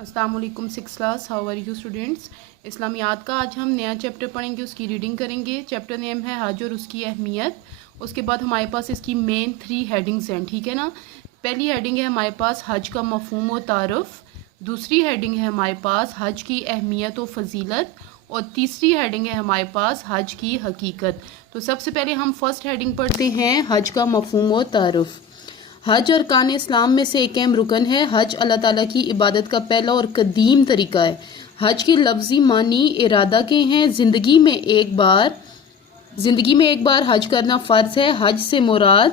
अस्सलाम वालेकुम six class, how are you students. इस्लामियात का आज हम नया चैप्टर पढ़ेंगे, उसकी रीडिंग करेंगे। चैप्टर नेम है हज और उसकी अहमियत। उसके बाद हमारे पास इसकी मेन 3 हेडिंग्स हैं, ठीक है ना। पहली हेडिंग है हमारे पास हज का मफहूम व तारुफ, दूसरी हेडिंग है हमारे पास हज की अहमियत व फजीलत, और तीसरी हेडिंग है हमारे पास हज की हकीकत। तो सबसे पहले हम फर्स्ट हेडिंग पढ़ते हैं, हज का मफहूम व तारुफ। हज अरकान इस्लाम में से एक अहम रुकन है। हज अल्लाह ताला की इबादत का पहला और कदीम तरीका है। हज के लफ्ज़ी मानी इरादा के हैं। ज़िंदगी में एक बार हज करना फ़र्ज़ है। हज से मुराद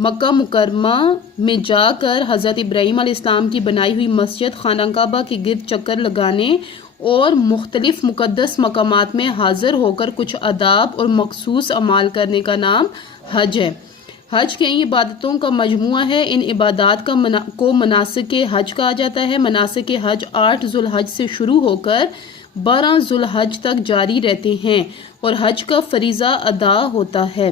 मक्का मुकरमा में जाकर हज़रत इब्राहीम अलैहिस्सलाम की बनाई हुई मस्जिद खाना काबा के गिर्द चक्कर लगाने और मुख्तलिफ मुक़द्दस मकामात में हाज़िर होकर कुछ अदाब और मखसूस अमाल करने का नाम हज है। हज कई इबादतों का मजमुआ है। इन इबादत को मनासिक हज कहा जाता है। मनासिक हज 8 ज़ुल्हज से शुरू होकर 12 ज़ुल्हज तक जारी रहते हैं और हज का फरीज़ा अदा होता है।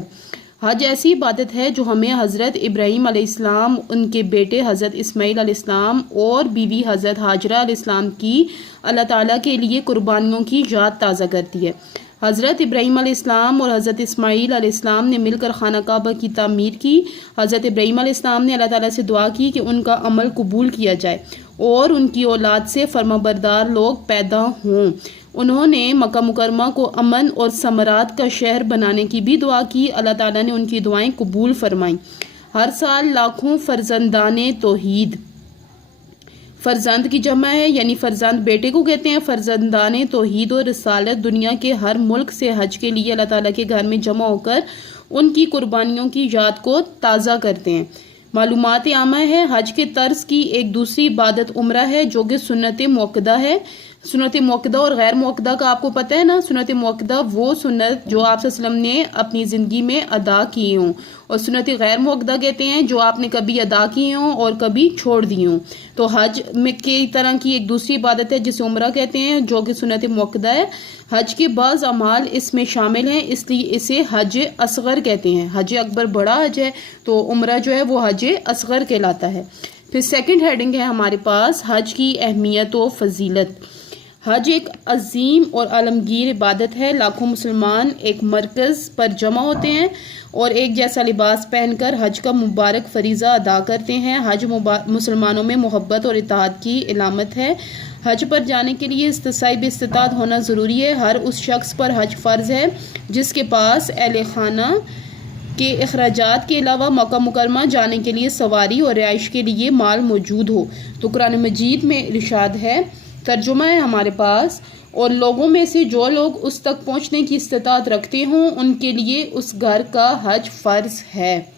हज ऐसी इबादत है जो हमें हज़रत इब्राहीम अलैहिस्सलाम, उनके बेटे हज़रत इस्माईल अलैहिस्सलाम और बीवी हज़रत हाजरा अलैहिस्सलाम की अल्लाह ताला के लिए कुर्बानियों की याद ताज़ा करती है। हज़रत इब्राहीम अलैहिस्सलाम और हज़रत इस्माईल अलैहिस्सलाम ने मिलकर खाना काबा की तामीर की। हज़रत इब्राहीम अलैहिस्सलाम ने अल्लाह ताला से दुआ की कि उनका अमल कबूल किया जाए और उनकी औलाद से फरमाबरदार लोग पैदा हों। उन्होंने मक्का मुकरमा को अमन और समरात का शहर बनाने की भी दुआ की। अल्लाह ताला ने उनकी दुआएं कबूल फरमाईं। हर साल लाखों फर्जंदाने तौहीद, फर्जंद की जमा है, यानी फर्जंद बेटे को कहते हैं। फर्जंदाने तौहीद और रिसालत दुनिया के हर मुल्क से हज के लिए अल्लाह ताला के घर में जमा होकर उनकी कुर्बानियों की याद को ताज़ा करते हैं। मालूमात आमा है, हज के तर्ज की एक दूसरी इबादत उम्रा है जो कि सुन्नत मुअक्कदा है। सुन्नत मुअक्कदा और गैर मुअक्कदा का आपको पता है ना। सुन्नत मुअक्कदा वो सुन्नत जो आप सल्लल्लाहु अलैहि वसल्लम ने अपनी ज़िंदगी में अदा की हों, और सुन्नत गैर मुअक्कदा कहते हैं जो आपने कभी अदा की हों और कभी छोड़ दी हों। तो हज में कई तरह की एक दूसरी इबादत है जिसे उम्रा कहते हैं, जो कि सुन्नत मुअक्कदा है। हज के बाज़ अमाल इसमें शामिल हैं, इसलिए इसे हज असगर कहते हैं। हज अकबर बड़ा हज है, तो उम्रा जो है वो हज असगर कहलाता है। फिर सेकंड हेडिंग है हमारे पास हज की अहमियत व फजीलत। हज एक अजीम और आलमगीर इबादत है। लाखों मुसलमान एक मरकज़ पर जमा होते हैं और एक जैसा लिबास पहनकर हज का मुबारक फरीज़ा अदा करते हैं। हज मुसलमानों में मोहब्बत और इत्तेहाद की इलामत है। हज पर जाने के लिए इस्तिताब इस्तिताअत होना ज़रूरी है। हर उस शख्स पर हज फ़र्ज़ है जिसके पास अहले खाना के अखराजात के अलावा मक्का मुकरमा जाने के लिए सवारी और रिहाइश के लिए माल मौजूद हो। तो कुरान मजीद में इरशाद है, तर्जुमा है हमारे पास, और लोगों में से जो लोग उस तक पहुँचने की इस्तिताअत रखते हों उनके लिए उस घर का हज फ़र्ज़ है।